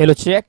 Hello check.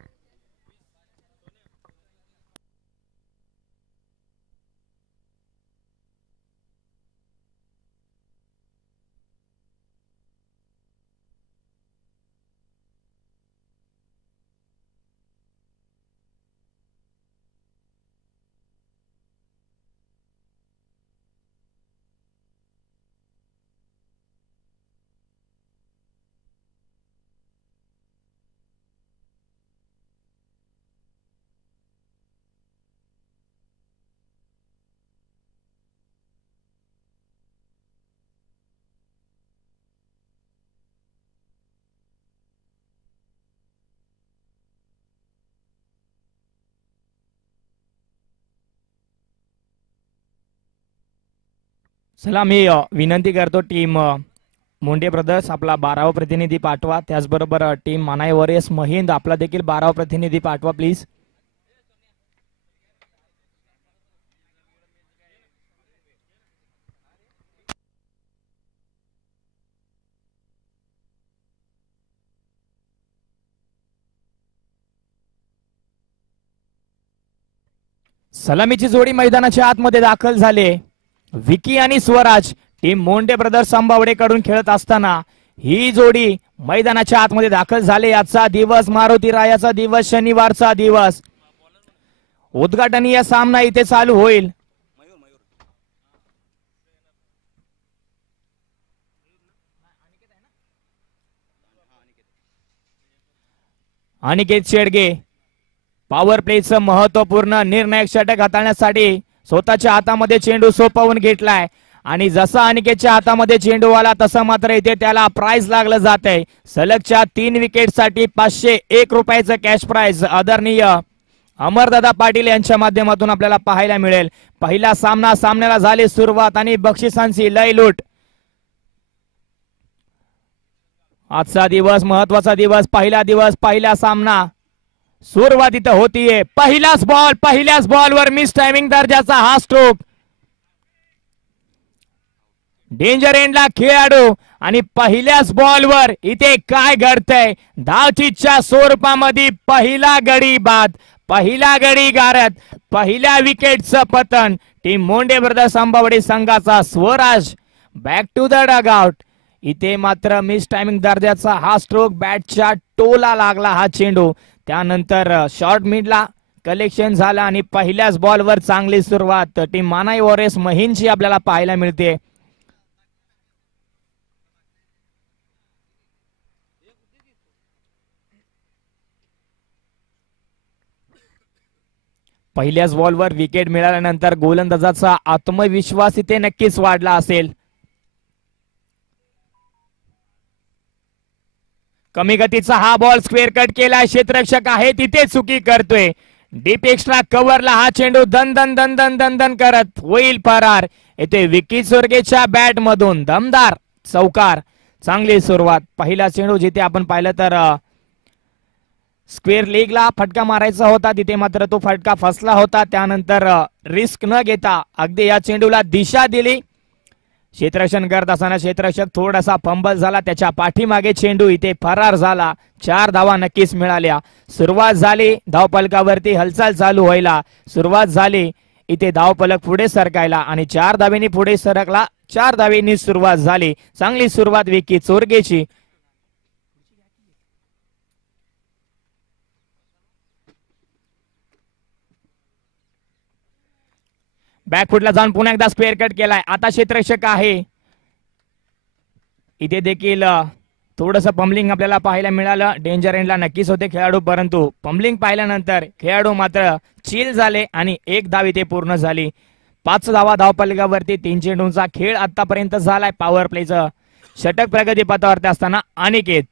चला मी विनंती करतो टीम मुंडे ब्रदर्स आपला 12वा प्रतिनिधी पाठवा. त्याचबरोबर टीम मानाई वॉरियर्स महिंद आपला देखील 12वा प्रतिनिधी पाठवा प्लीज. सलामीची जोडी मैदानाच्या आतमध्ये दाखल झाले. विकी आणि स्वराज टीम मोंडे ब्रदर्स अंबावडेकडून खेळत असताना ही जोडी मैदानाच्या आतमध्ये दाखल झाले. आजचा दिवस मारुती रायाचा दिवस, शनिवारचा दिवस. उद्घाटनीय सामना इथे चालू होईल. अनिकेत शेडगे पॉवर प्लेचं महत्वपूर्ण निर्णायक षटक हाताळण्यासाठी स्वतःच्या हातामध्ये चेंडू सोपवून घेतलाय आणि जसा अनिकेतच्या हातामध्ये चेंडू आला तसं मात्र इथे त्याला प्राइज लागलं जात आहे. सलगच्या 3 विकेटसाठी 501 रुपयाचं कॅश प्राइज आदरणीय अमरदादा पाटील यांच्या माध्यमातून आपल्याला पाहायला मिळेल. पहिला सामन्याला झाली सुरुवात आणि बक्षिसांची लयलूट. आजचा दिवस महत्वाचा दिवस, पहिला सामना सुरुवात इथं होतीये. पहिल्याच बॉलवर मिस टायमिंग दर्जाचा हा स्ट्रोक. डेंजर एंडला खेळाडू आणि पहिल्याच बॉलवर इथे काय घडतंय. धावचीच्या स्वरूपामध्ये पहिला गडी बाद, पहिला गडी गारत, पहिल्या विकेटचं पतन. टीम मोंडे ब्रदर्स अंबावडे संघाचा Swaraj back to the dugout. इथे मात्र मिस टायमिंग दर्जाचा हा स्ट्रोक, बॅटच्या टोला लागला हा चेंडू. त्यानंतर शॉर्ट मिडला कलेक्शन झाला आणि पहिल्याच बॉलवर चांगली सुरुवात टीम मानाई वॉरियर्स महिंदची आपल्याला पाहायला मिळते. पहिल्याच बॉलवर विकेट मिळाल्यानंतर गोलंदाजाचा आत्मविश्वास इथे नक्कीच वाढला असेल. कमी गतीचा हा बॉल स्क्वेअर कट केलाय. क्षेत्ररक्षक आहे तिथे चुकी करतोय. डीप एक्स्ट्रा कव्हरला हा चेंडू दन दन दन दन दन दन करत होईल फरार. येथे विकी चोरगेच्या बॅट मधून दमदार चौकार. चांगली सुरुवात. पहिला चेंडू जिथे आपण पाहिलं तर स्क्वेअर लेगला फटका मारायचा होता, तिथे मात्र तो फटका फसला होता. त्यानंतर रिस्क न घेता अगदी या चेंडूला दिशा दिली. क्षेत्ररक्षण करत असताना क्षेत्ररक्षक थोडासा फंबल झाला, त्याच्या पाठीमागे चेंडू इथे फरार झाला. 4 धावा नक्कीच मिळाल्या. सुरुवात झाली धावपलकावरती हालचाल चालू व्हायला. सुरुवात झाली इथे धावपलक पुढे सरकायला आणि 4 धावेंनी पुढे सरकला. 4 धावेंनी सुरुवात झाली. चांगली सुरुवात विकी चोरगेची. बॅकफुटला जाऊन पुन्हा एकदा स्क्वेअर कट केलाय. आता क्षेत्ररक्षक आहे इथे देखील थोडस पंबलिंग आपल्याला पाहायला मिळालं. डेंजर एंडला नक्कीच होते खेळाडू, परंतु पंबलिंग पाहिल्यानंतर खेळाडू मात्र चिल झाले आणि 1 धाव इथे पूर्ण झाली. 5 धावा धावपलकावरती. 3 चेंडूंचा खेळ आतापर्यंत झालाय. पॉवर प्लेचं षटक प्रगती पथावरती असताना अनिकेत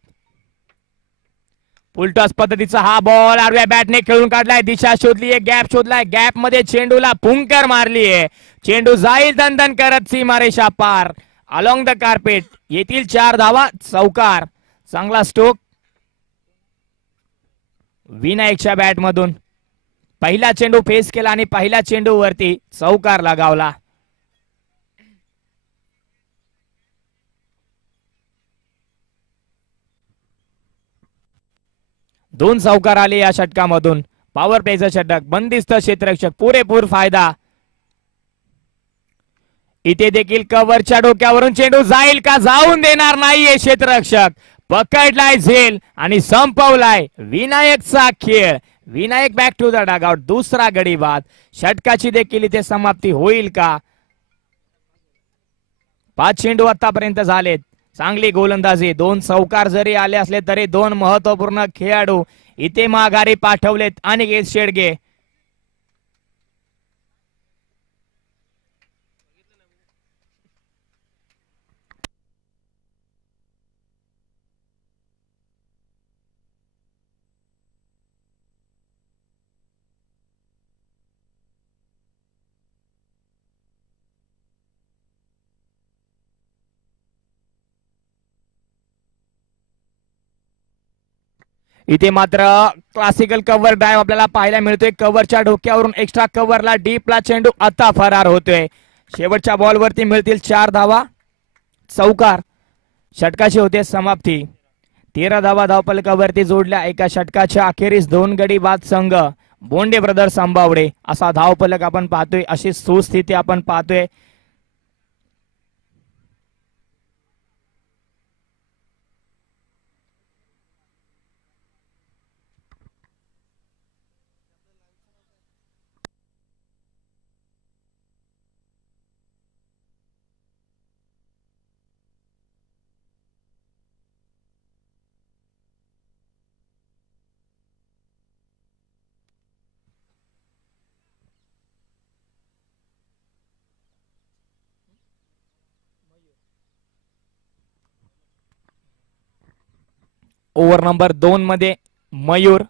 उलटॉस पद्धतीचा हा बॉल आडव्या बॅटने खेळून काढलाय. दिशा शोधली, गॅप शोधलाय. गॅप मध्ये चेंडूला फुंकर मारलीये. चेंडू जाईल दणदण करत सीमारेषा पार. अलॉंग द कार्पेट येथील 4 धावा चौकार. चांगला स्ट्रोक विनायकच्या बॅट मधून. पहिला चेंडू फेस केला आणि पहिल्या चेंडूवरती चौकार लगावला. 2 चौकार आले या षटकामधून. पॉवर प्लेचं षटक, बंदिस्त क्षेत्ररक्षक, पुरेपूर फायदा. इथे देखील कव्हरच्या डोक्यावरून चेंडू जाईल का, जाऊन देणार नाहीये क्षेत्ररक्षक. पकडलाय झेल आणि संपवलाय विनायकचा खेळ. Vinayak back to the dugout. दुसरा गडी बाद. षटकाची देखील इथे समाप्ती होईल का? 5 चेंडू आतापर्यंत झालेत. चांगली गोलंदाजी. 2 चौकार जरी आले असले तरी 2 महत्वपूर्ण खेळाडू इथे माघारी पाठवलेत. अनिकेत शेडगे. इथे मात्र क्लासिकल कव्हर ड्राईव्ह आपल्याला पाहायला मिळतोय. कव्हरच्या डोक्यावरून एक्स्ट्रा कव्हरला डीपला चेंडू आता फरार होतोय. शेवटच्या बॉलवरती मिळतील 4 धावा. चौकार. षटकाची होते समाप्ती. 13 धावा धावफलकावरती जोडल्या. एका षटकाच्या अखेरीस 2 गडी बाद संघ बोंडे ब्रदर्स आंबावडे असा धावफलक आपण पाहतोय. अशी सुस्थिती आपण पाहतोय. ओव्हर नंबर 2 मध्ये मयूर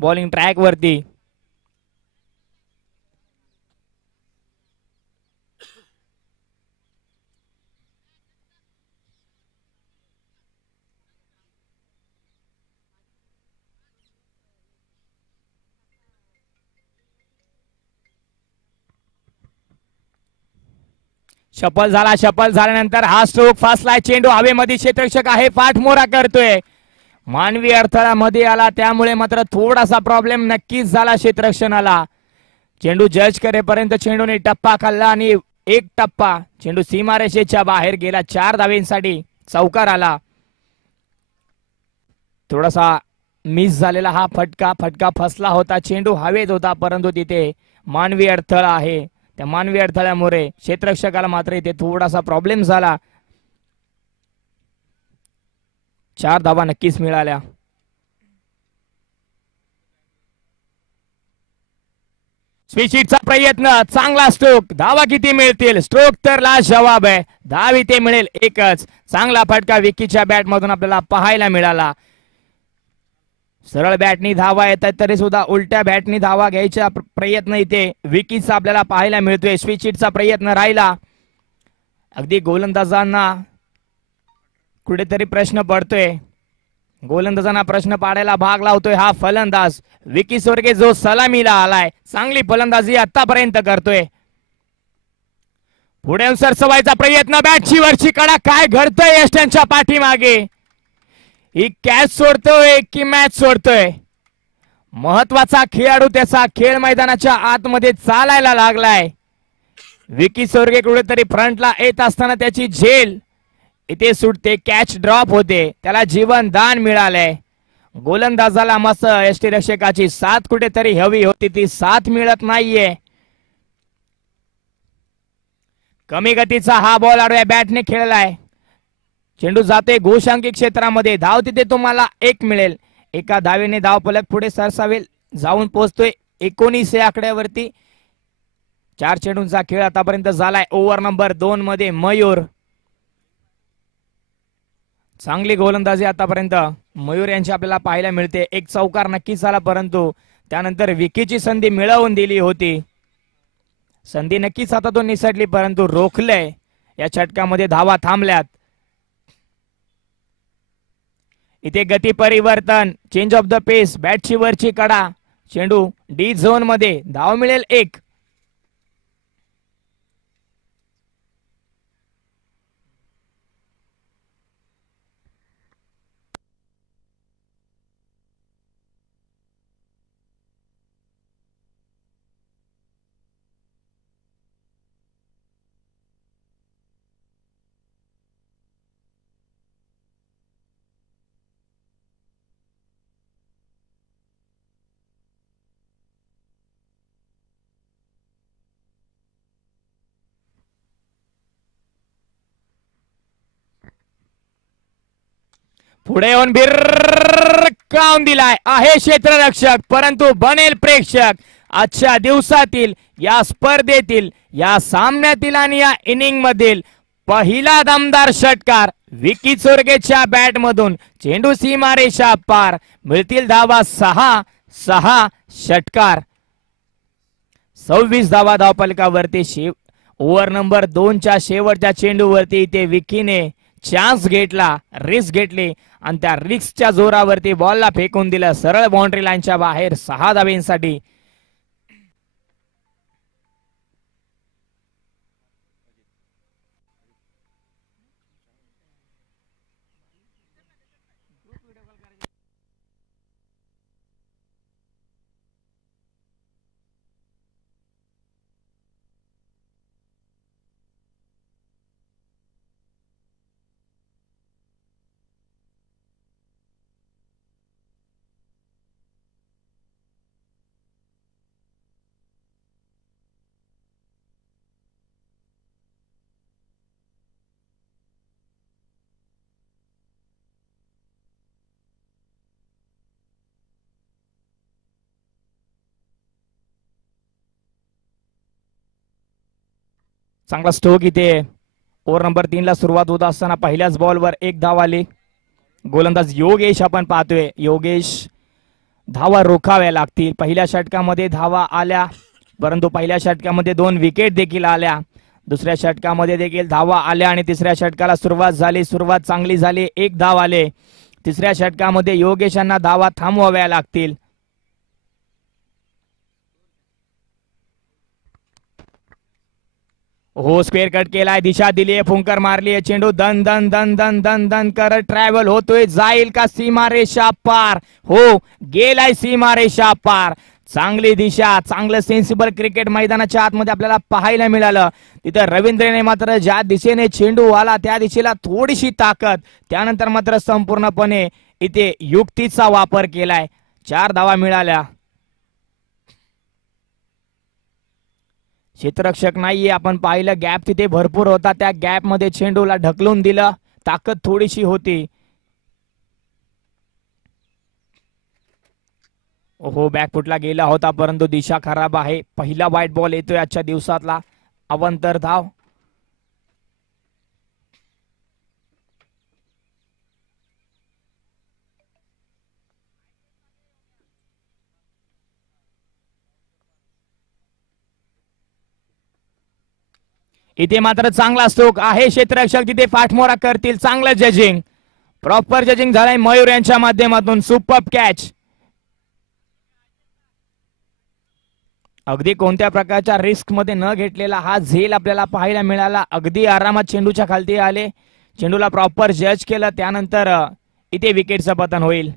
बॉलिंग ट्रॅक वरती. शपल झाला. शपल झाल्यानंतर हा स्ट्रोक फासलाय. चेंडू हवेमध्ये. क्षेत्ररक्षक आहे पाठमोरा करतोय. मानवी अडथळा मध्ये आला त्यामुळे मात्र थोडासा प्रॉब्लेम नक्कीच झाला क्षेत्ररक्षणाला. चेंडू जज करेपर्यंत चेंडूने टप्पा खाल्ला आणि एक टप्पा चेंडू सीमारेषेच्या बाहेर गेला. 4 धावेंसाठी चौकार आला. थोडासा मिस झालेला हा फटका फसला होता. चेंडू हवेत होता परंतु तिथे मानवी अडथळा आहे. त्या मानवी अडथळ्यामुळे क्षेत्ररक्षकाला मात्र इथे थोडासा प्रॉब्लेम झाला. 4 धावा नक्कीच मिळाल्या. स्वीचिटचा प्रयत्न. चांगला स्ट्रोक. धावा किती मिळतील? स्ट्रोक तर लाजवाब आहे. धाव इथे मिळेल एकच. चांगला फटका विकीच्या बॅट मधून आपल्याला पाहायला मिळाला. सरळ बॅटनी धावा येतात तरी सुद्धा उलट्या बॅटनी धावा घ्यायचा प्रयत्न इथे विकीचा आपल्याला पाहायला मिळतोय. स्विचिटचा प्रयत्न राहिला. अगदी गोलंदाजांना कुठेतरी प्रश्न पडतोय. गोलंदाजांना प्रश्न पाडायला भाग लावतोय हा फलंदाज विकी सोरगे जो सलामीला आलाय. चांगली फलंदाजी आतापर्यंत करतोय. पुढे सरसवायचा प्रयत्न. बॅटची वरची कडा. काय घडतंय यष्ट्यांच्या पाठीमागे? ही कॅच सोडतोय की मॅच सोडतोय? महत्वाचा खेळाडू त्याचा खेळ मैदानाच्या आतमध्ये चालायला लागलाय. विकी सोरगे कुठेतरी फ्रंटला येत असताना त्याची झेल इथे सुटते. कॅच ड्रॉप होते. त्याला जीवन दान मिळालंय. गोलंदाजाला मस्त यष्टीरक्षकाची साथ कुठेतरी हवी होती. ती साथ मिळत नाहीये. कमी गतीचा हा बॉल आडव्या बॅटने खेळलाय. चेंडू जाते घोषांकी क्षेत्रामध्ये. धाव तिथे तुम्हाला 1 मिळेल. एका धावेने धाव फलक पुढे सरसावेल. जाऊन पोहोचतोय 19 या आकड्यावरती. 4 चेंडूंचा खेळ आतापर्यंत झालाय. ओव्हर नंबर 2 मध्ये मयूर. चांगली गोलंदाजी आतापर्यंत मयूर यांची आपल्याला पाहायला मिळते. एक चौकार नक्कीच झाला परंतु त्यानंतर विकीची संधी मिळवून दिली होती. संधी नक्कीच हातातून निसटली परंतु रोखलंय. या षटकामध्ये धावा थांबल्यात. इथे गती परिवर्तन. चेंज ऑफ द पेस. बॅटची वरची कडा. चेंडू डी झोन मध्ये. धाव मिळेल 1. पुढे येऊन भिरकावून दिलाय आहे क्षेत्ररक्षक, परंतु बनेल प्रेक्षक आजच्या दिवसातील या स्पर्धेतील या सामन्यातील आणि या इनिंग मधील पहिला दमदार षटकार विकी चोरगेच्या बॅट मधून चेंडू सीमारेषा पार. मिळतील धावा 6 षटकार 26 धावा धावफलकावरती. ओव्हर नंबर 2च्या शेवटच्या चेंडूवरती इथे विकीने चान्स घेतला, रिस्क घेतली आणि त्या रिस्कच्या जोरावरती बॉलला फेकून दिलं सरळ बाउंड्री लाईनच्या बाहेर 6 धावेंसाठी. चांगला स्ट्रोक इथे ओव्हर नंबर 3 ला सुरुवात होत असताना पहिल्याच बॉलवर 1 धाव आली. गोलंदाज योगेश आपण पाहतोय. योगेश धावा रोखाव्या लागतील. पहिल्या षटकामध्ये धावा आल्या, परंतु पहिल्या षटकामध्ये 2 विकेट देखील आल्या. दुसऱ्या षटकामध्ये देखील धावा आल्या आणि तिसऱ्या षटकाला सुरुवात झाली. सुरुवात चांगली झाली, 1 धाव आले. तिसऱ्या षटकामध्ये योगेश यांना धावा थांबवाव्या लागतील. हो, स्क्वेअर कट केलाय, दिशा दिलीये, फुंकर मारलीये, चेंडू दन दन दन दन दन दन करत ट्रॅव्हल होतोय. जाईल का सीमारेषा पार? हो, गेलाय सीमारेषा पार. चांगली दिशा, चांगलं सेन्सिबल क्रिकेट मैदानाच्या आतमध्ये आपल्याला पाहायला मिळालं. तिथं रवींद्रने मात्र ज्या दिशेने चेंडू आला त्या दिशेला थोडीशी ताकद, त्यानंतर मात्र संपूर्णपणे इथे युक्तीचा वापर केलाय. 4 धावा मिळाल्या. क्षेत्ररक्षक नाहीये, आपण पाहिलं गॅप तिथे भरपूर होता, त्या गॅप मध्ये चेंडूला ढकलून दिलं, ताकद थोडीशी होती. ओहो, बॅकफुटला गेला होता, परंतु दिशा खराब आहे. पहिला वाईट बॉल येतोय आजच्या दिवसातला. अवंतर धाव. इथे मात्र चांगला स्ट्रोक आहे. क्षेत्ररक्षक तिथे पाठमोरा करतील. चांगलं जजिंग, प्रॉपर जजिंग झालंय मयूर यांच्या माध्यमातून. Superb catch. अगदी कोणत्या प्रकारच्या रिस्क मध्ये न घेतलेला हा झेल आपल्याला पाहायला मिळाला. अगदी आरामात चेंडूच्या खालती आले, चेंडूला प्रॉपर जज केलं, त्यानंतर इथे विकेटचं पतन होईल.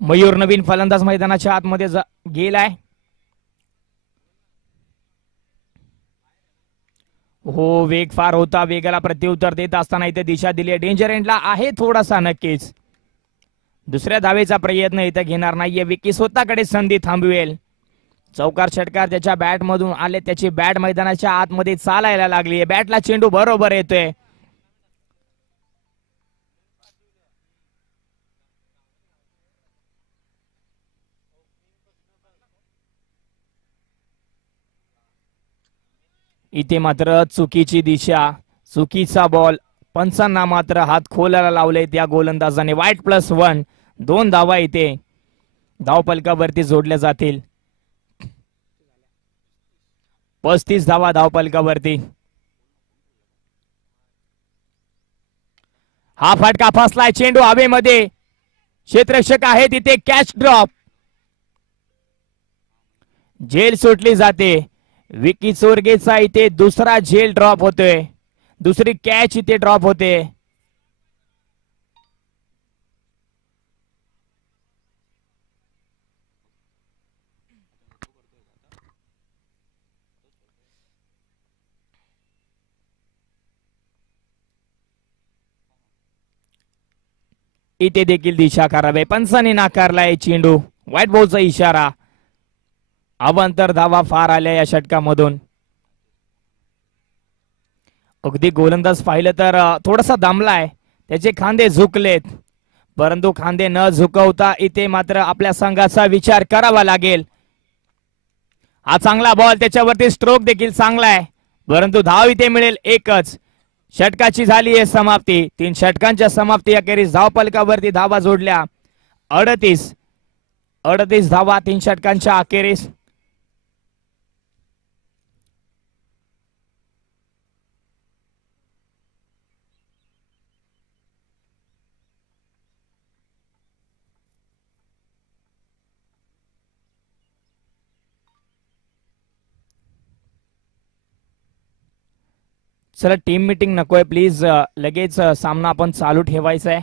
मयूर नवीन फलंदाज मैदानाच्या आतमध्ये गेलाय. हो, वेग फार होता, वेगाला प्रत्युत्तर देत असताना इथे दिशा दिली. डेंजर एंडला आहे थोडासा, नक्कीच दुसऱ्या धावेचा प्रयत्न इथे घेणार नाहीये. विकी स्वतःकडे संधी थांबवेल. चौकार षटकार त्याच्या बॅट मधून आले, त्याची बॅट मैदानाच्या आतमध्ये चालायला लागली. बॅटला चेंडू बरोबर येतोय. इथे मात्र चुकीची दिशा, चुकीचा बॉल. पंचांना मात्र हात खोलायला लावले त्या गोलंदाजाने. वाईट +1, 2 धावा इथे धावफलकावरती जोडल्या जातील. 35 धावा धावफलकावरती. हा फटका फसलाय, चेंडू हवेमध्ये. क्षेत्ररक्षक आहे तिथे, कॅच ड्रॉप. झेल सुटली जाते. विकी चोरगेचा इथे दुसरा झेल ड्रॉप होतोय, दुसरी कॅच इथे ड्रॉप होते. इथे देखील दिशा खराब आहे. पंचाने नाकारलाय चेंडू. व्हाईट बॉलचा इशारा. अवांतर धावा फार आल्या या षटकामधून. अगदी गोलंदाज पाहिलं तर थोडासा दमलाय, त्याचे खांदे झुकलेत, परंतु खांदे न झुकवता इथे मात्र आपल्या संघाचा विचार करावा लागेल. हा चांगला बॉल, त्याच्यावरती स्ट्रोक देखील चांगला आहे, परंतु धाव इथे मिळेल एकच. षटकाची झाली आहे समाप्ती. 3 षटकांच्या समाप्ती अखेरीस धावपलकावरती धावा जोडल्या. 38 धावा 3 षटकांच्या अखेरीस. चला टीम मीटिंग नकोय प्लीज, लगेच सामना आपण चालू ठेवायचा आहे.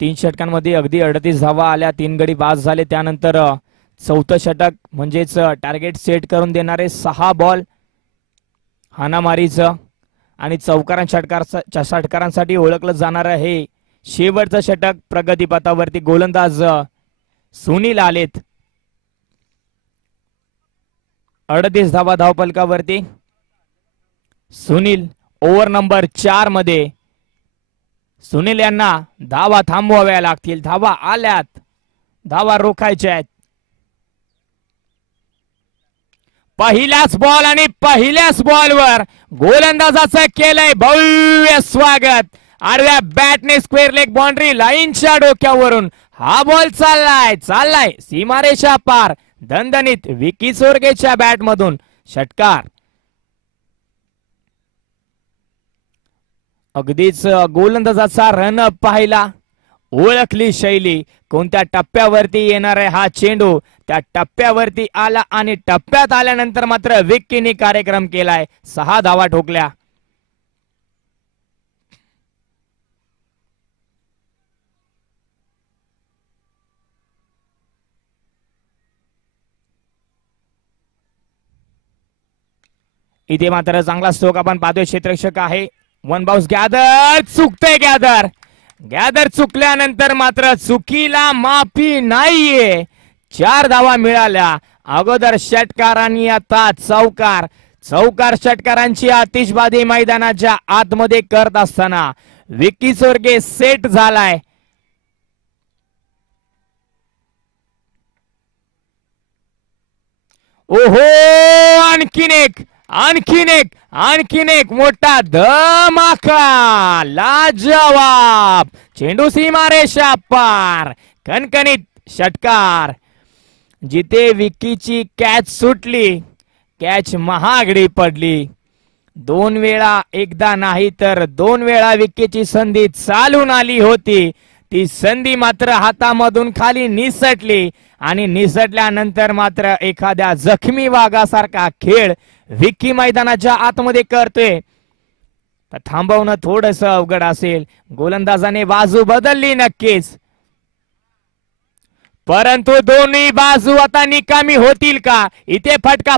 3 षटकांमध्ये अगदी 38 धावा आल्या, 3 गडी बाद झाले. त्यानंतर चौथं षटक म्हणजेच टार्गेट सेट करून देणारे 6 बॉल हाणामारीचं आणि षटकारांसाठी ओळखलं जाणारं हे शेवटचं षटक. प्रगतीपथावरती गोलंदाज सुनील आलेत. 38 धावा धावपलकावरती. सुनील ओव्हर नंबर 4 मध्ये. सुनील यांना धावा थांबवाव्या लागतील. धावा आल्यात, धावा रोखायच्या आहेत. पहिल्याच बॉल आणि पहिल्याच बॉलवर गोलंदाजाचं केलंय भव्य स्वागत. आडव्या बॅटने स्क्वेअर लेग बाउंड्री लाईनच्या डोक्यावरून हा बॉल चाललाय सीमारेषा पार. दणदणीत विकी चोरगेच्या बॅट मधून षटकार. अगदीच गोलंदाजाचा रनअप पाहिला, ओळखली शैली. कोणत्या टप्प्यावरती येणार आहे हा चेंडू, त्या टप्प्यावरती आला आणि टप्प्यात आल्यानंतर मात्र विकीने कार्यक्रम केलाय. 6 धावा ठोकल्या. इथे मात्र चांगला स्ट्रोक आपण पाहतोय. क्षेत्ररक्षक आहे. 1 बाउन्स. गॅदर चुकते. गॅदर चुकल्यानंतर मात्र चुकीला माफी नाहीये. 4 धावा मिळाल्या. अगोदर षटकारांनी आता चौकार षटकारांची आतिषबाजी मैदानाच्या आतमध्ये करत असताना विकी चोरगे सेट झालाय. ओहो, आणखीन एक मोठा धमाका. लाजवाब चेंडू सीमारेषा पार. कणकणीत षटकार. जिथे विकीची कॅच सुटली, कॅच महागडी पडली. 2 वेळा, एकदा नाही तर 2 वेळा विकीची संधी चालून आली होती. ती संधी मात्र हातामधून खाली निसटली आणि निसटल्यानंतर मात्र एखाद्या जखमी वाघासारखा खेळ विकी मैदानाच्या आतमध्ये करतोय. थांबवणं थोडस अवघड असेल. गोलंदाजाने बाजू बदलली नक्कीच, परंतु दोन्ही बाजू आता निकामी होतील का? इथे फटका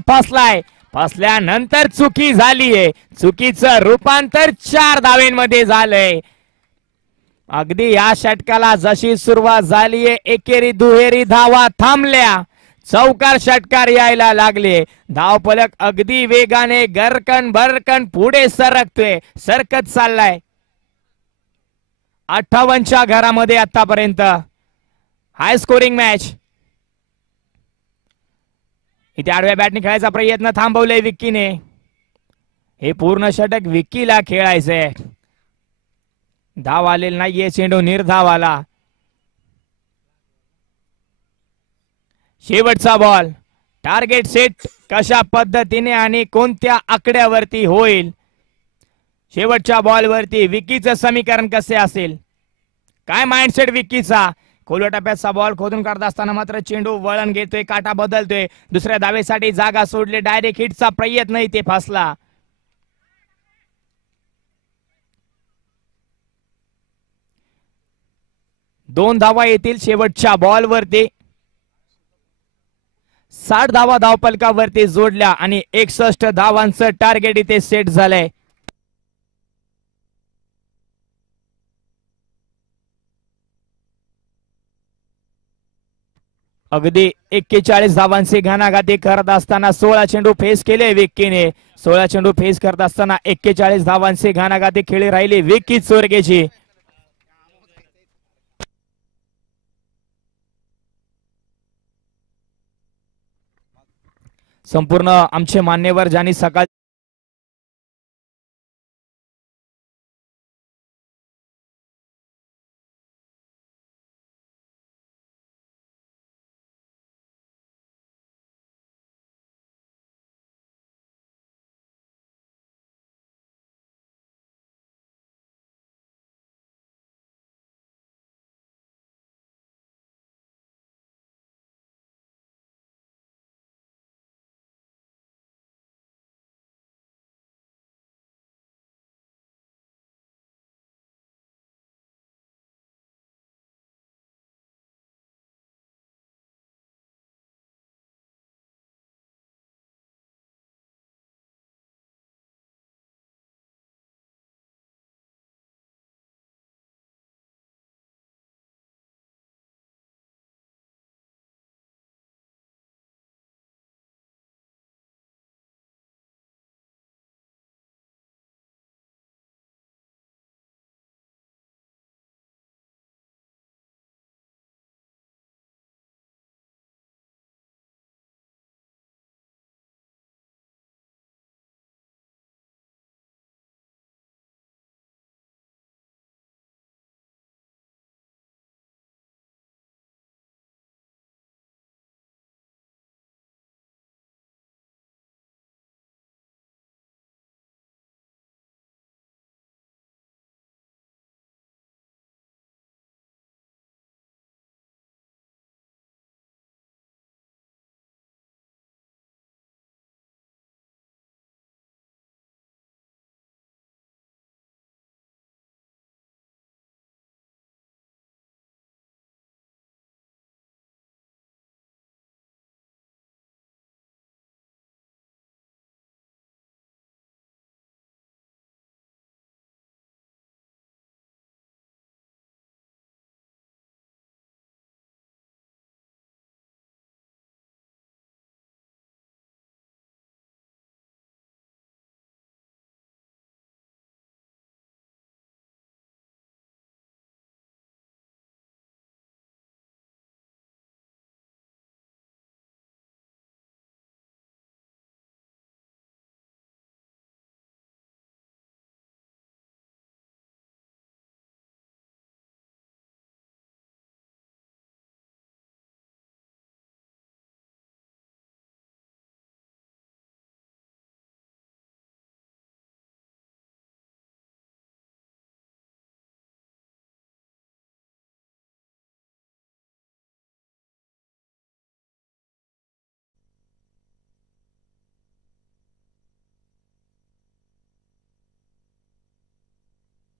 फसल्यानंतर चुकी झालीये. चुकीचं रूपांतर 4 धावेंमध्ये झालंय. अगदी या षटकाला जशी सुरुवात झालीये, एकेरी दुहेरी धावा थांबल्या. चौकार षटकार यायला लागले. धावफलक अगदी वेगाने गरकन भरकन पुढे सरकत चाललाय. 58च्या घरामध्ये आतापर्यंत हाय स्कोरिंग मॅच. इथे आडव्या बॅटने खेळायचा प्रयत्न थांबवलाय विकीने. हे पूर्ण षटक विकीला खेळायचंय. धाव आलेला नाहीये. चेंडू निर्धाव आला. शेवटचा बॉल. टार्गेट सेट कशा पद्धतीने आणि कोणत्या आकड्यावरती होईल? शेवटच्या बॉलवरती विकीचं समीकरण कसे असेल? काय माइंडसेट विकीचा? खोलवर टप्प्याचा बॉल खोदून काढत असताना मात्र चेंडू वळण घेतोय, काटा बदलतोय, दुसऱ्या धावेसाठी जागा सोडली, डायरेक्ट हिटचा प्रयत्न इथे फसला. दोन धावा येतील शेवटच्या बॉलवरती. 60 धावा धावपलकावरती जोडल्या आणि 61 धावांचं टार्गेट इथे सेट झालंय. अगदी 41 धावांची घणाघाती करत असताना 16 चेंडू फेस केले विक्कीने. 16 चेंडू फेस करत असताना 41 धावांची घणाघाती खेळी राहिली विक्की चोरगेची. संपूर्ण आमचे मान्यवर ज्यांनी सकाळ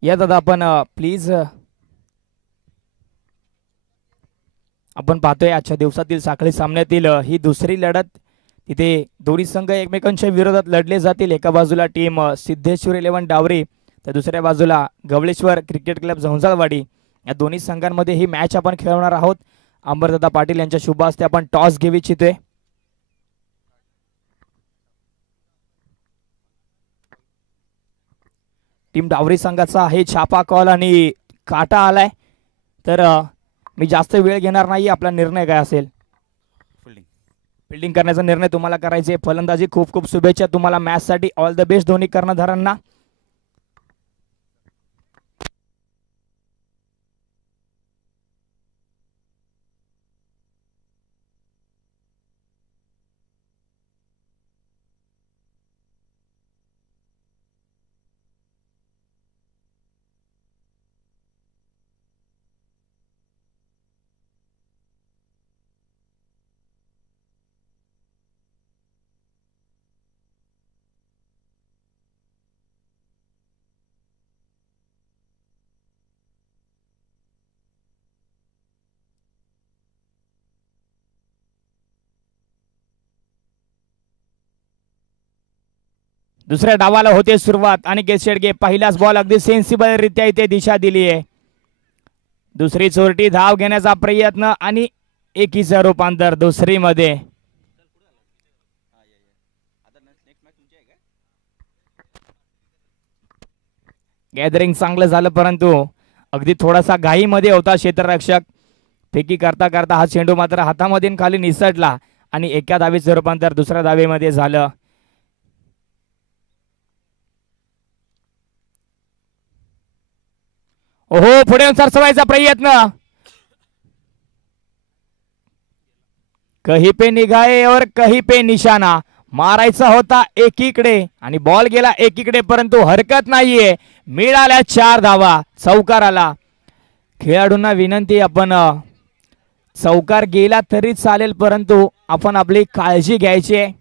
या दादा आपण प्लीज आपण पाहतोय आजच्या दिवसातील साखळी सामन्यातील ही दुसरी लढत. तिथे दोन्ही संघ एकमेकांच्या विरोधात लढले जातील. एका बाजूला टीम सिद्धेश्वर 11 डावरी तर दुसऱ्या बाजूला गवळेश्वर क्रिकेट क्लब झंझाळवाडी. या दोन्ही संघांमध्ये ही मॅच आपण खेळवणार आहोत. अंबरदादा पाटील यांच्या शुभ हस्ते आपण टॉस घेऊ इच्छितोय. टीम डावरी संघाचा आहे छापा कॉल आणि काटा आलाय. तर मी जास्त वेळ घेणार नाही. आपला निर्णय काय असेल? फिल्डिंग करण्याचा निर्णय तुम्हाला करायचे. फलंदाजी खूप खूप शुभेच्छा तुम्हाला मॅच साठी. ऑल द बेस्ट दोन्ही कर्णधारांना. दुसऱ्या डावाला होते सुरुवात. अनिकेत शेडगे पहिलाच बॉल अगदी सेन्सिबल रित्या इथे दिशा दिली आहे. दुसरी चोरटी धाव घेण्याचा प्रयत्न आणि एकीचं रूपांतर दुसरी मध्ये. गॅदरिंग चांगलं झालं परंतु अगदी थोडासा घाईमध्ये होता क्षेत्ररक्षक. फेकी करता करता हा चेंडू मात्र हातामधून खाली निसटला आणि एका धावेचं रूपांतर दुसऱ्या धावेमध्ये झालं. ओहो, पुढे सरसवायचा प्रयत्न. कहीं पे निगाहे और कहीं पे निशाणा. मारायचा होता एकीकडे आणि बॉल गेला एकीकडे परंतु हरकत नाहीये. मिळाल्या 4 धावा. चौकार आला. खेळाडूंना विनंती, आपण चौकार गेला तरी चालेल परंतु आपण आपली काळजी घ्यायची आहे.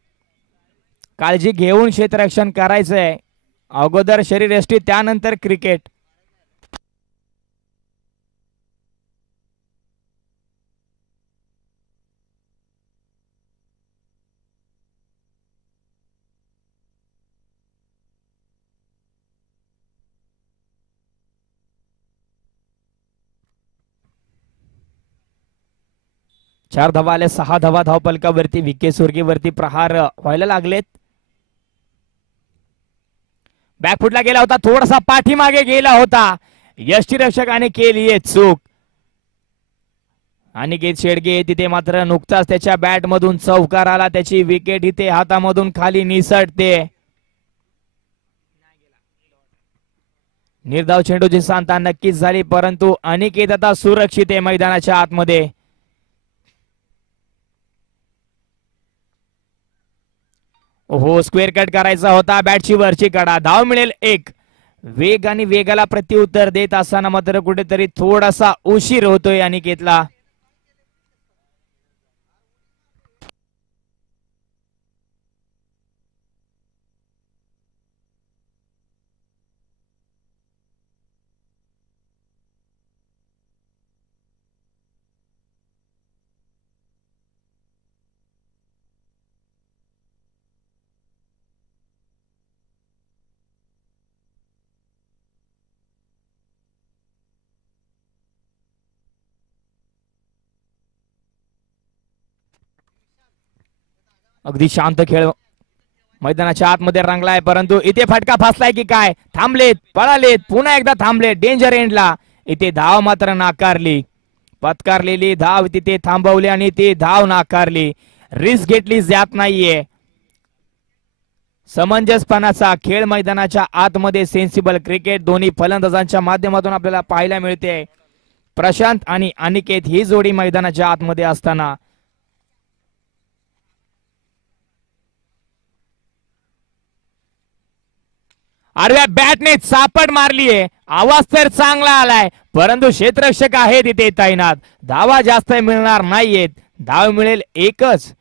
काळजी घेऊन क्षेत्ररक्षण करायचंय. अगोदर शरीरयष्टी त्यानंतर क्रिकेट. चार धावा आले. 6 धावा धावपलकावरती. विके सुरगीवरती प्रहार व्हायला लागलेत. बॅकफुटला गेला होता, थोडासा पाठीमागे गेला होता. यष्टीरक्षकाने केली आहे चूक. अनिकेत शेडगे तिथे मात्र नुकताच त्याच्या बॅट मधून चौकार आला. त्याची विकेट इथे हातामधून खाली निसटते. निर्धाव चेंडूची सांगता नक्कीच झाली परंतु अनिकेत आता सुरक्षित आहे मैदानाच्या आतमध्ये. ओहो, स्क्वेअर कट करायचा होता. बॅटची वरची कडा. धाव मिळेल 1. वेग आणि वेगाला प्रत्युत्तर देत असताना मात्र कुठेतरी थोडासा उशीर होतोय अनिकेतला. अगदी शांत खेळ मैदानाच्या आतमध्ये रंगलाय परंतु इथे फटका फासलाय की काय. थांबलेत, पळालेत, पुन्हा एकदा थांबलेत. डेंजर एंडला इथे धाव मात्र नाकारली. पत्कारलेली धाव तिथे थांबवली आणि ती धाव नाकारली. रिस्क घेतली जात नाहीये. समंजसपणाचा खेळ मैदानाच्या आतमध्ये. सेन्सिबल क्रिकेट दोन्ही फलंदाजांच्या माध्यमातून आपल्याला पाहायला मिळते. प्रशांत आणि अनिकेत ही जोडी मैदानाच्या आतमध्ये असताना आडव्या बॅटने चापट मारलीये. आवाज तर चांगला आलाय परंतु क्षेत्ररक्षक आहे तिथे तैनात. धावा जास्त मिळणार नाहीयेत. धाव मिळेल 1च.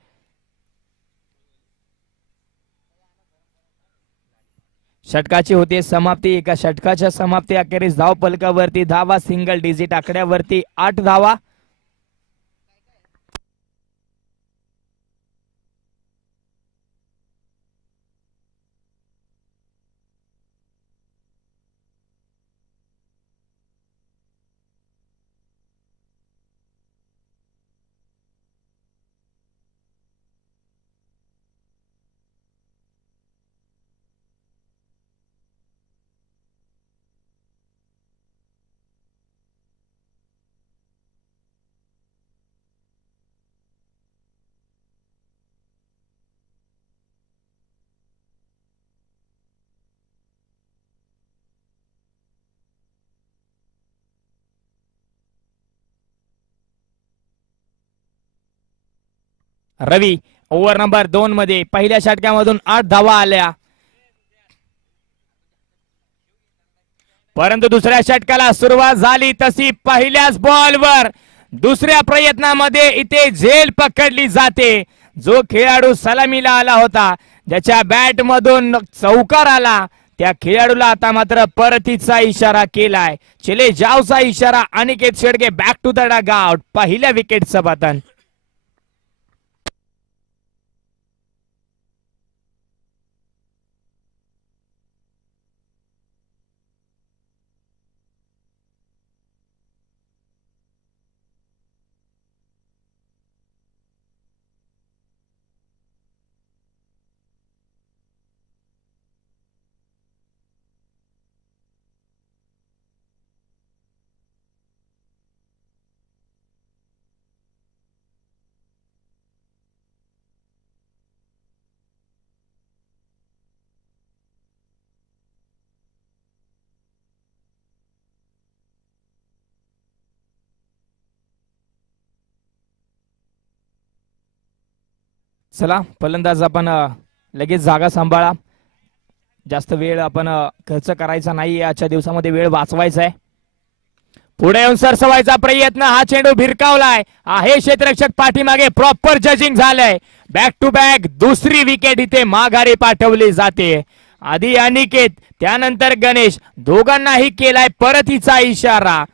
षटकाची होते समाप्ती. एका षटकाच्या समाप्ती अखेरीस धाव पलकावरती धावा सिंगल डिजिट आकड्यावरती 8 धावा. रवी ओव्हर नंबर 2 मध्ये पहिल्या षटकामधून 8 धावा आल्या परंतु दुसऱ्या षटकाला सुरुवात झाली तशी पहिल्याच बॉलवर दुसऱ्या प्रयत्नामध्ये इथे झेल पकडली जाते. जो खेळाडू सलामीला आला होता, ज्याच्या बॅट मधून चौकार आला, त्या खेळाडूला आता मात्र परतीचा इशारा केलाय. चले जावचा इशारा. Aniket Shedge back to the dugout. पहिल्या विकेटचं पतन. चला फलंदाज आपण लगेच जागा सांभाळा. जास्त वेळ आपण खर्च करायचा नाही. आजच्या दिवसामध्ये वेळ वाचवायचा आहे. पुढे येऊन सरसवायचा प्रयत्न. हा चेंडू भिरकावलाय. आहे क्षेत्ररक्षक पाठीमागे. प्रॉपर जजिंग झालंय. बॅक टू बॅक दुसरी विकेट इथे माघारी पाठवली जाते. आधी अनिकेत त्यानंतर गणेश दोघांनाही केलाय परतीचा इशारा.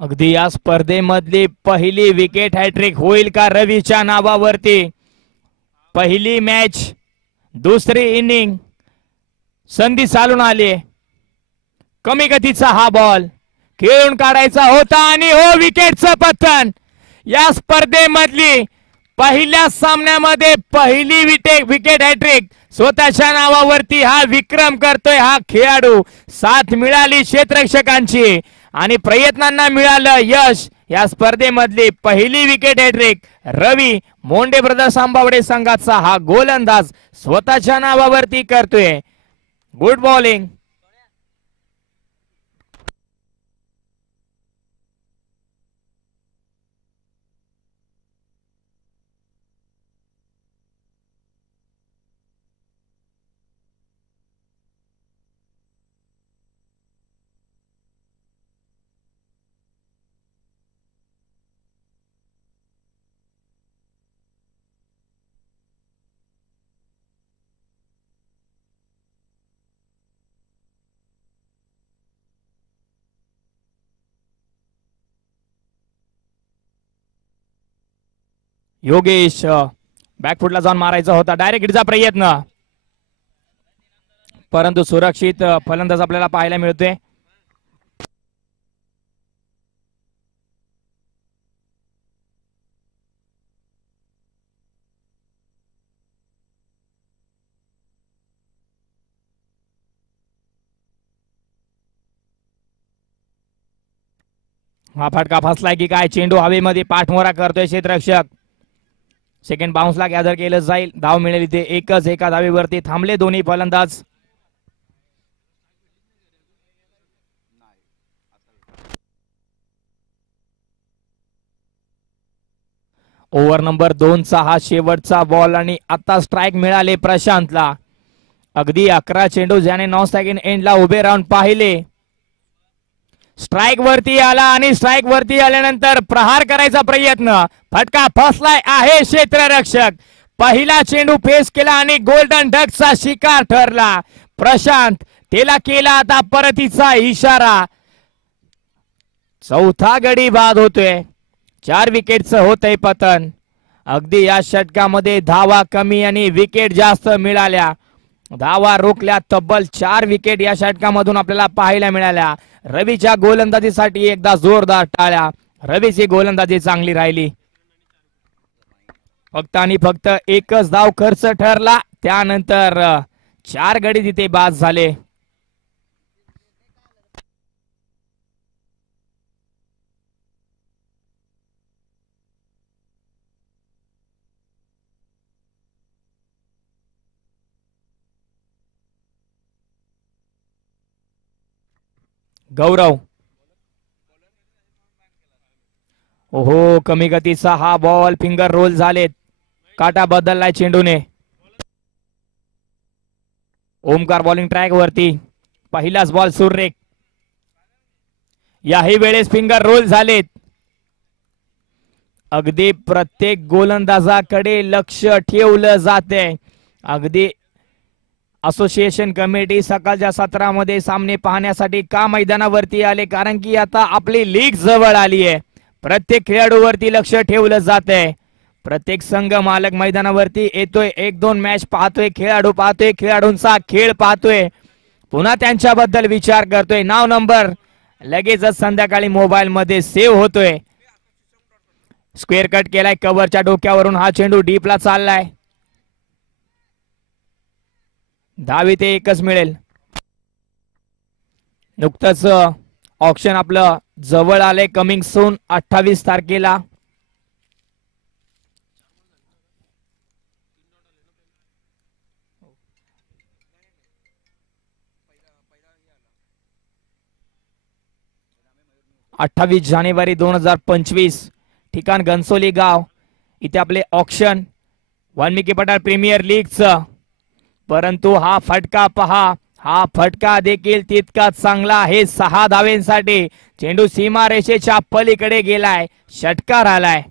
अगदी या स्पर्धेमधली पहिली विकेट हॅट्रिक होईल का रवीच्या नावावरती. पहिली मॅच दुसरी इनिंग संधी चालून आली. कमी गतीचा हा बॉल खेळून काढायचा होता आणि हो विकेटचं पतन. या स्पर्धेमधली पहिल्या सामन्यामध्ये पहिली विकेट हॅट्रिक स्वतःच्या नावावरती हा विक्रम करतोय हा खेळाडू. साथ मिळाली क्षेत्ररक्षकांची आणि प्रयत्नांना मिळालं यश. या स्पर्धेमधली पहिली विकेट हॅट्रिक रवी मोंडे ब्रदर्स आंबावडे संघाचा हा गोलंदाज स्वतःच्या नावावरती करतोय. Good bowling. योगेश बॅकफुटला जाऊन मारायचा होता. डायरेक्ट हिटचा प्रयत्न परंतु सुरक्षित फलंदाज आपल्याला पाहायला मिळतोय. हा फटका फसलाय की काय. चेंडू हवेमध्ये पाठमोरा करतोय क्षेत्ररक्षक. सेकंड बाउन्सला गॅदर केलं जाईल. धाव मिळेल इथे एकच. एका धावेवरती थांबले दोन्ही फलंदाज. ओव्हर नंबर 2चा हा शेवटचा बॉल आणि आता स्ट्राईक मिळाले प्रशांतला. अगदी 11 चेंडू ज्याने नॉन स्ट्राईक एंडला उभे राहून पाहिले. स्ट्राईक वरती आला आणि स्ट्राईक वरती आल्यानंतर प्रहार करायचा प्रयत्न. फटका फसलाय आहे क्षेत्ररक्षक. पहिला चेंडू फेस केला आणि गोल्डन डकचा शिकार ठरला प्रशांत. त्याला केला आता परतीचा इशारा. चौथा गडी बाद होतोय. 4 विकेटचं होतंय पतन. अगदी या षटकामध्ये धावा कमी आणि विकेट जास्त मिळाल्या. धावा रोखल्या. तब्बल 4 विकेट या षटकामधून आपल्याला पाहायला मिळाल्या. रवीच्या गोलंदाजीसाठी एकदा जोरदार टाळ्या. रवीची गोलंदाजी चांगली राहिली. फक्त आणि फक्त एकच धाव खर्च ठरला. त्यानंतर 4 गडी तिथे बाद झाले. गौरव. ओहो कमी गतीचा हा बॉल. फिंगर रोल झालेत. काटा बदललाय चेंडूने. ओमकार बॉलिंग ट्रॅक वरती. पहिलाच बॉल सुरेख. याही वेळेस फिंगर रोल झालेत. अगदी प्रत्येक गोलंदाजाकडे लक्ष ठेवलं जाते. अगदी असोसिएशन कमिटी सकाळच्या सत्रामध्ये सामने पाहण्यासाठी का मैदानावरती आले, कारण की आता आपली लीग जवळ आली आहे. प्रत्येक खेळाडूवरती लक्ष ठेवलं जात आहे. प्रत्येक संघ मालक मैदानावरती येतोय. 1-2 मॅच पाहतोय. खेळाडू पाहतोय. खेळाडूंचा खेळ पाहतोय. पुन्हा त्यांच्याबद्दल विचार करतोय. नाव नंबर लगेचच संध्याकाळी मोबाईल मध्ये सेव्ह होतोय. स्क्वेअर कट केलाय कव्हरच्या डोक्यावरून. हा चेंडू डीपला चाललाय. धाव इथे एकच मिळेल. नुकतंच ऑप्शन आपलं जवळ आलंय. कमिंग सून 28 तारखेला. जानेवारी 2025. ठिकाण घनसोली गाव. इथे आपले ऑक्शन वाल्मिकी पठार प्रीमियर लीगचं. परंतु हा फटका पहा. हा फटका देखील तितकाच चांगला आहे. 6 धावेंसाठी चेंडू सीमारेषेच्या पलीकडे गेलाय. षटकार आलाय.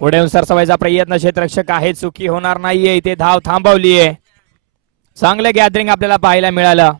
पुढे सरसवायचा प्रयत्न क्षेत्ररक्षक आहे. चुकी होणार नाहीये. इथे धाव थांबवलीये. चांगलं गॅदरिंग आपल्याला पाहायला मिळालं.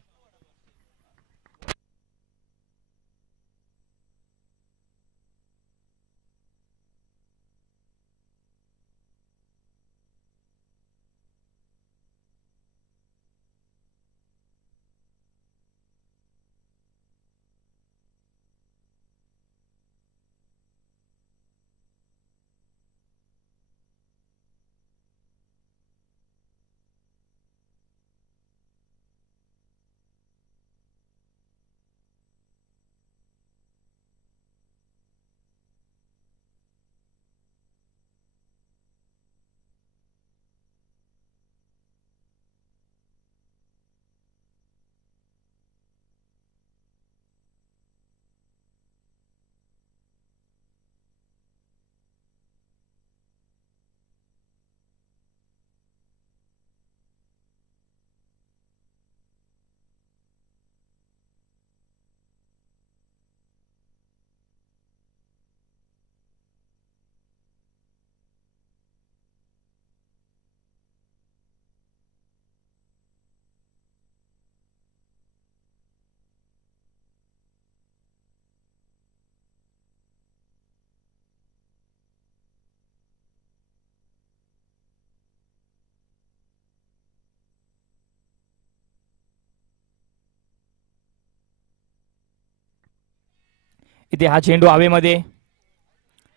इथे हा चेंडू हवेमध्ये.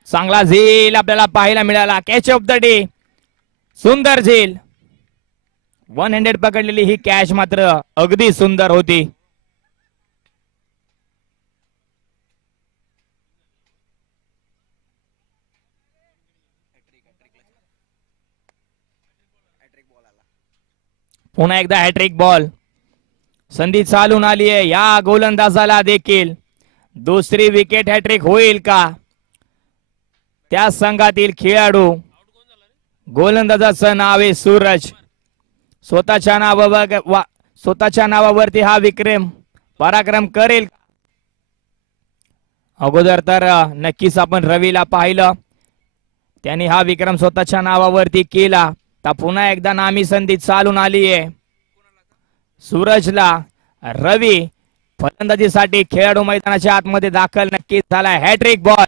चांगला झेल आपल्याला पाहायला मिळाला. Catch of the day. सुंदर झेल. 1 हँडेड पकडलेली ही कॅच मात्र अगदी सुंदर होती. पुन्हा एकदा हॅट्रिक बॉल. संधी चालून आली आहे या गोलंदाजाला देखील. दुसरी विकेट हॅट्रिक होईल का? त्या संघातील खेळाडू गोलंदाजाचं नाव आहे सूरज. स्वतःच्या नावावरती हा विक्रम पराक्रम करेल. अगोदर तर नक्कीच आपण रवीला पाहिलं. त्यांनी हा विक्रम स्वतःच्या नावावरती केला. तर पुन्हा एकदा नामी संधी चालून आली आहे सूरजला. रवी फलंदाजीसाठी खेळाडू मैदानाच्या आतमध्ये दाखल नक्कीच झालाय. Hat-trick ball.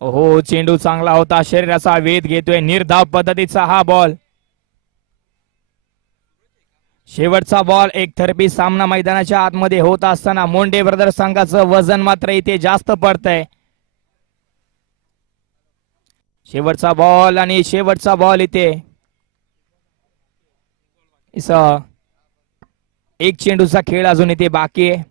ओहो चेंडू चांगला होता. शरीराचा वेध घेतोय. निर्धाव पद्धतीचा हा बॉल. शेवटचा बॉल एकतर्फी सामना मैदानाच्या आतमध्ये होत असताना मोंडे ब्रदर्स संघाचं वजन मात्र इथे जास्त पडतंय. शेवटचा बॉल आणि शेवटचा बॉल इथे. एक चेंडूचा खेळ अजून इथे बाकी आहे.